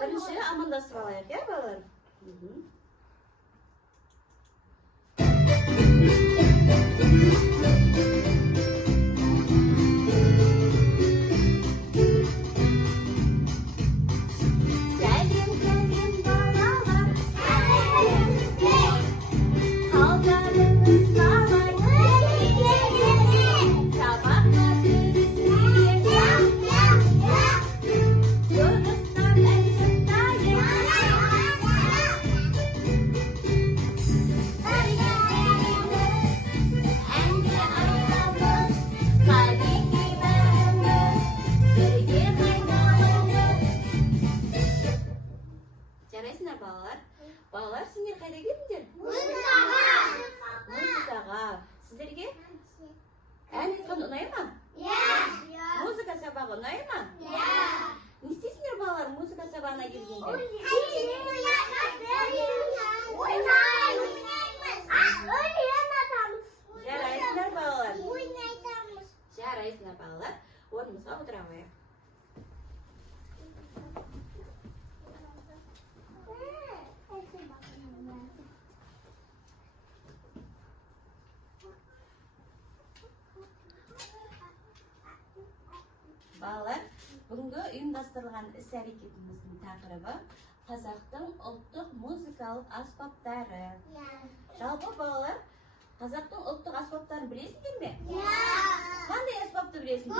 Birinchi amandasib olaylik, ya bolalar. Жарайсыңдар балалар? Балалар, сендер қайда келдіңдер? Музыкаға. Сіздерге ән айтқан ұнай ма? Музыка сабағы ұнай ма? Не істейсіңдер балалар музыка сабағына келгенде? Жарайсыңдар балалар? Жарайсыңдар балалар? Орнымызға отыра қояйық. Балалар, бүгінгі ұйымдастырылған іс-әрекетіміздің тақырыбы қазақтың ұлттық музыкалық аспаптары. Жалпы балалар, қазақтың ұлттық аспаптарын білесіңдер ме? Қандай аспапты білесіңдер?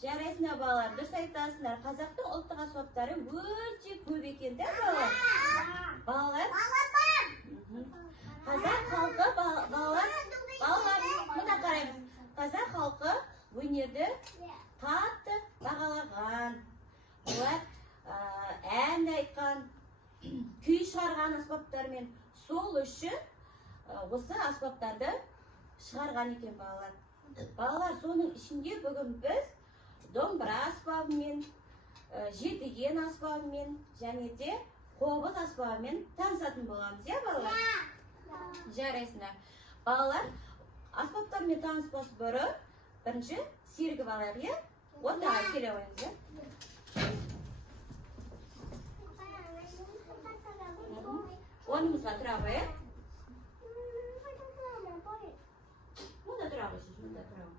Жарайсыңдар балалар, дұрыс айтасыңдар. Қазақтың ұлттық аспаптары өте көп екен, да балалар? Балалар? Қазақ халқы балалар, мына қараймыз. Қазақ халқы өнерді қатты бағалаған. Олар ән айтқан, күй шығарған аспаптармен сол үшін осы аспаптарды шығарған екен балалар. Балалар, соның ішінде бүгін біз домбыра аспабымен, жетіген аспабымен, және де қобыз аспабымен танысатын боламыз, я балалар? Жарайсыңдар. Балалар, аспаптармен таныспас бұрын, бірінші сергіп алайық, я? Ортаға келе қойыңыз, я? Орнымызға тұра қойайық. Мұнда тұра қойсыз, мұнда тұра қойсыз.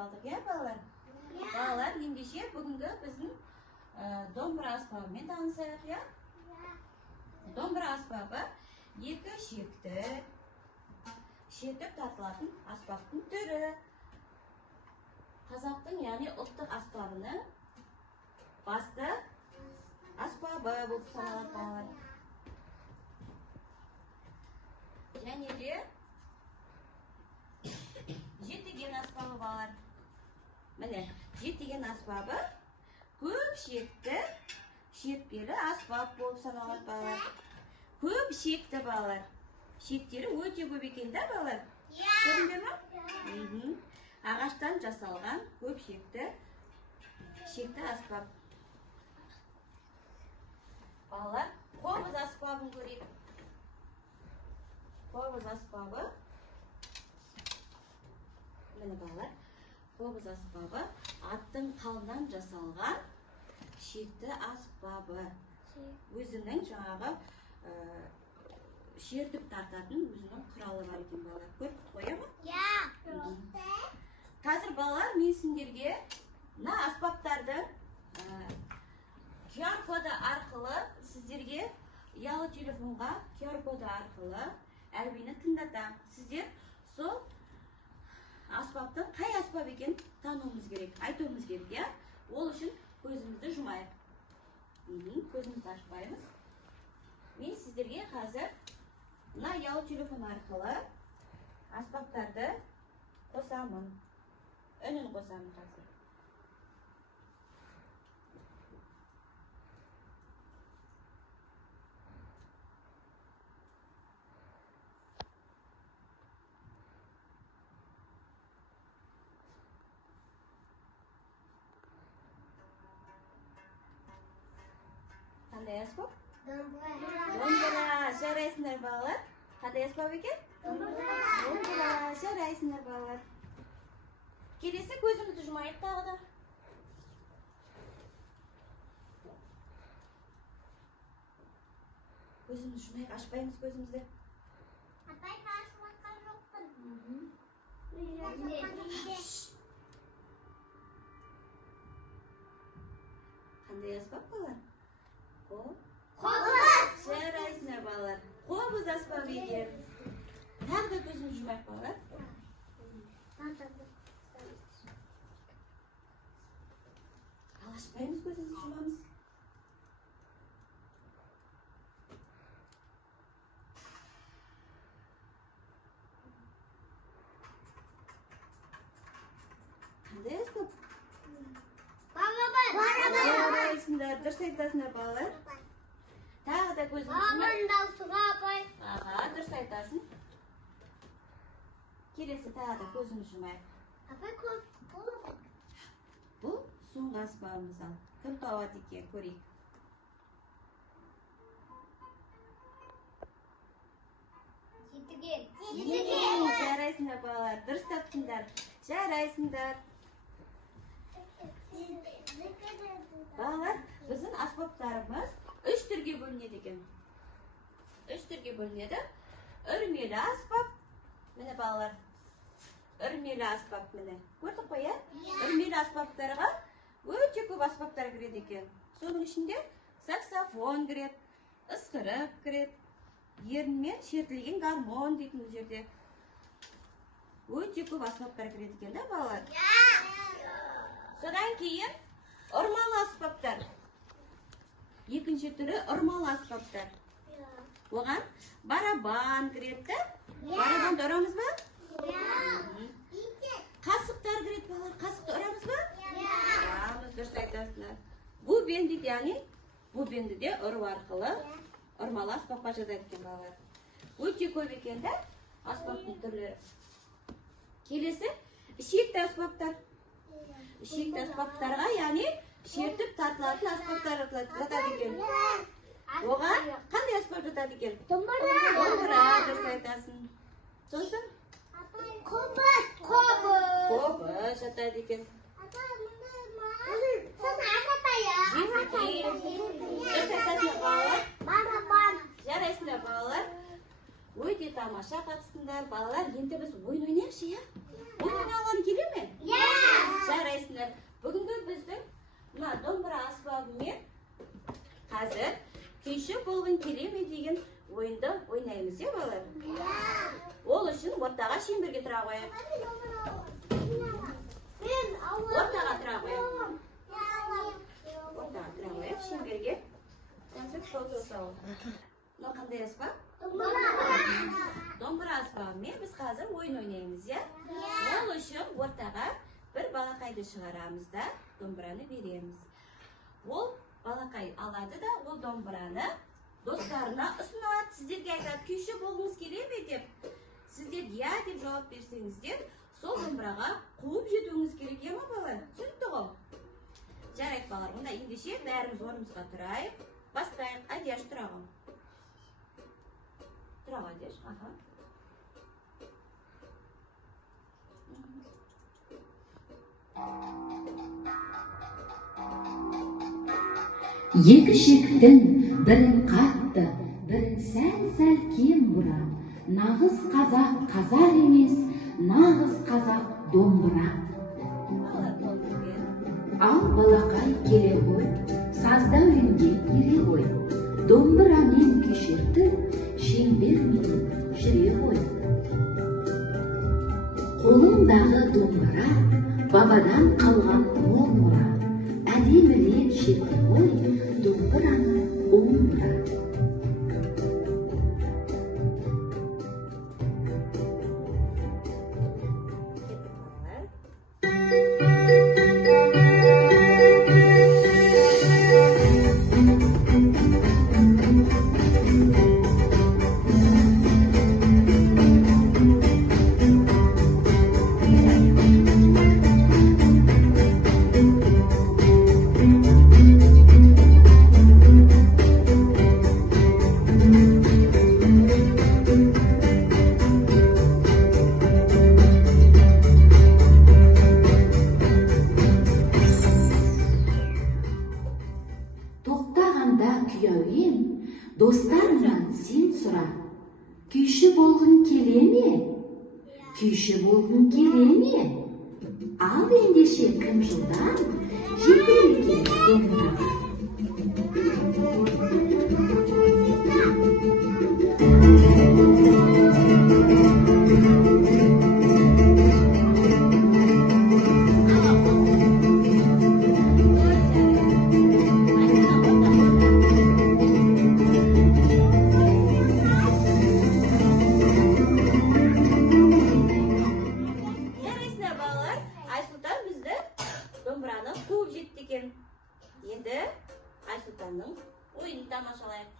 алдық, иә балалар? Балалар, ендеше бүгінгі біздің домбыра аспабымен танысайық, иә? Домбыра аспабы екі шертіп тартылатын аспаптың түрі. Қазақтың, яғни ұлттық аспабының басты аспабы болып саналады балалар. Және де жетіген аспабы балалар. Міне, жетіген аспабы көп шертпелі аспап болып саналады балалар. Көп шекті балалар. Шектері өте көп екен да балалар? Көрінді ме? Ағаштан жасалған көп шекті аспап. Балалар, қобыз аспабын көрейік. Қобыз аспабы. Міне балалар, қобыз аспабы аттың қалынан жасалған шекті аспабы. Өзінің жаңағы шертіп тартатын өзінің құралы бар екен балалар. Көріп қоя ма? Қазір балалар, мен сендерге мына аспаптардың QR коды арқылы сіздерге ұялы телефонға QR коды арқылы әліпбиді тыңдатам. Сіздер сол аспаптың қай аспап екен тануымыз керек, айтуымыз керек, иә? Ол үшін көзімізді жұмайық. Көзімізді ашпаймыз. Мен сіздерге қазір мына ұялы телефон арқылы аспаптарды қосамын. Үнін қосамын қазір. Қандай аспап? Домбыра. Жарайсыңдар балалар? Қандай аспап екен? Домбыра. Жарайсыңдар балалар. Келесі көзімізді жұмайық тағы да. Көзімізді жұмайық, ашпаймыз көзімізді. Апай, ашуатқан жоқпын. Қандай аспап балалар? Қобыз. Жарайсыңдар балалар. Қобыз аспап екен. Тағы да көзімізді жұмайық балалар. Ал ашпаймыз көзімізді жұмамыз. Қандай аспап? Жарайсыңдар, дұрыс айтасыңдар балалар. Тағы да көзімізді жұмайық. Аға, дұрыс айтасың. Келесі тағы да көзімізді жұмайық. Бұл соңғы аспабымыз ал. Кім табады екен, көрейік. Жетіген. Жарайсыңдар балалар, дұрыс таптыңдар. Жарайсыңдар. Балалар, біздің аспаптарымыз үш түрге бөлінеді екен. Үш түрге бөлінеді. Үрмелі аспап. Міне балалар. Үрмелі аспап міне. Көрдік қой, иә? Үрмелі аспаптарға өте көп аспаптар кіреді екен. Соның ішінде саксофон кіреді, ысқырық кіреді, ерінмен шертілген гармон дейтін бұл жерде. Өте көп аспаптар кіреді екен, да балалар? Содан кейін ұрмалы аспаптар. Екінші түрі ұрмалы аспаптар. Оған барабан кіреді. Барабанды ұрамыз ба? Қасықтар кіреді балалар. Қасықты ұрамыз ба? Ұрамыз, дұрыс айтасыңдар. Бубен дейді, яғни бубенді де ұру арқылы ұрмалы аспапқа жатады екен балалар. Өте көп екен да аспаптың түрлері. Келесі ішекті аспаптар. Ішекті аспаптарға, яғни шертіп тартылатын аспаптар жатады екен. Оған қандай аспап жатады екен? Домбыра, дұрыс айтасың. Сосын? Қобыз жатады екен. Дұрыс айтасыңдар балалар. Жарайсыңдар балалар. Өте тамаша қатыстыңдар балалар. Енді біз ойын ойнайықшы, иә? Ойын ойнағыларың келе ме? Mına домбыра аспабымен қазір күйші болғың келе ме деген ойынды ойнаймыз, е балалар? Ол үшін ортаға шеңберге тұра қояйық. Ортаға тұра қояйық. Ортаға тұра қояйық шеңберге. Қазір қол жасау. Мынау қандай аспап? Домбыра аспабымен біз қазір ойын ойнаймыз, е? Ол үшін ортаға бір балақайды шығарамыз да, домбыраны береміз. Ол балақай алады да, ол домбыраны достарына ұсынады. Сіздерге айтады, күйші болғыңыз келе ме деп. Сіздер я деп жауап берсеңіздер, сол домбыраға қуып жетуіңіз керек, ема балалар? Түсінікті ғой? Жарайды балалар, онда ендеше бәріміз орнымызға тұрайық. Бастайық. Адияш, тұра ғой. Тұра ғой, Адияш. Аха. Екі шектің бірін қатты, бірін сәл кем бұра. Нағыз қазақ қазақ емес, нағыз қазақ домбыра. Ал балақай келе ғой, сазда үнге ере ғой. Домбырамен кешерді, шеңбермен жүре ғой. Қолымдағы домбыра, бабадан қалған мол мұра. Әдемілеп шерді ғой, домбыраны омбыра. Достарынан сен сұра, күйші болғың келе ме? Күйші болғың келе ме? Ал ендеше кім жылдан жетер екен домбыраға. Енді Айсұлтанның ойынын тамашалайық.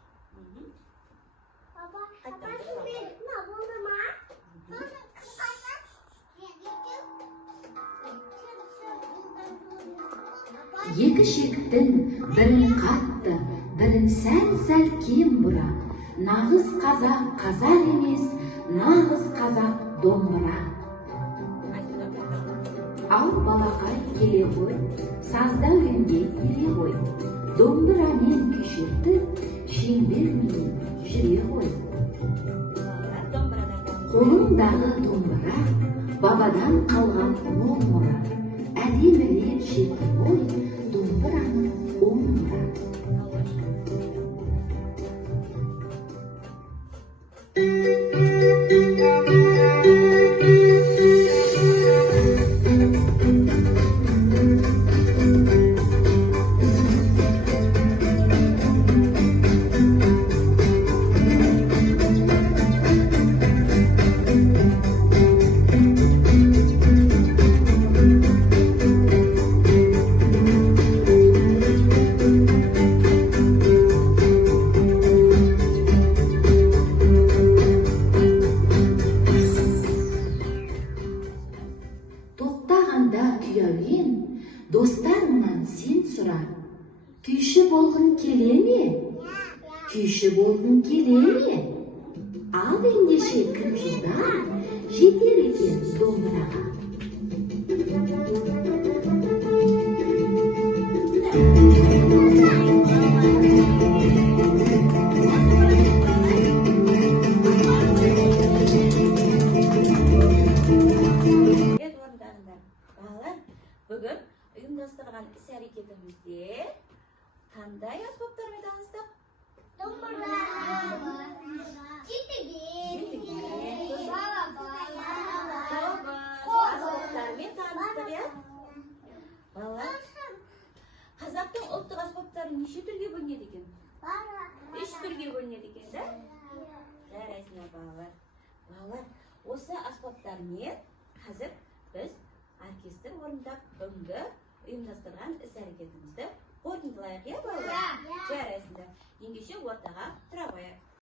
Екі шектің бірін қатты, бірін сәл кем бұра. Нағыз қазақ қазақ емес, нағыз қазақ домбыра. Ал балақай келе ғой, сазда үнге ере ғой. Домбырамен кешерді, шеңбермен жүре ғой. Қолымдағы домбыра, бабадан қалған мол мұра. Әдемілеп шерді ғой, домбыраны омбыра. Достарынан сен сұра, күйші болғың келе ме? Күйші болғың келе ме? Ал ендеше кім жылдан жетер екен домбыраға. Бүгін ұйымдастырған іс-әрекетімізде қандай аспаптармен таныстық? Домбыра. Жетіген. Аспаптармен таныстық, иә? Балалар, қазақтың ұлттық аспаптары неше түрге бөлінеді екен? 3 түрге бөлінеді екен, да? Жарайсыңдар балалар. Балалар, осы аспаптармен қазір біз оркестр орындап бүгінгі ұйымдастырған іс-әрекетімізді қорытындылайық, иә балалар? Жарайсыңдар. Ендеше ортаға тұра қояйық.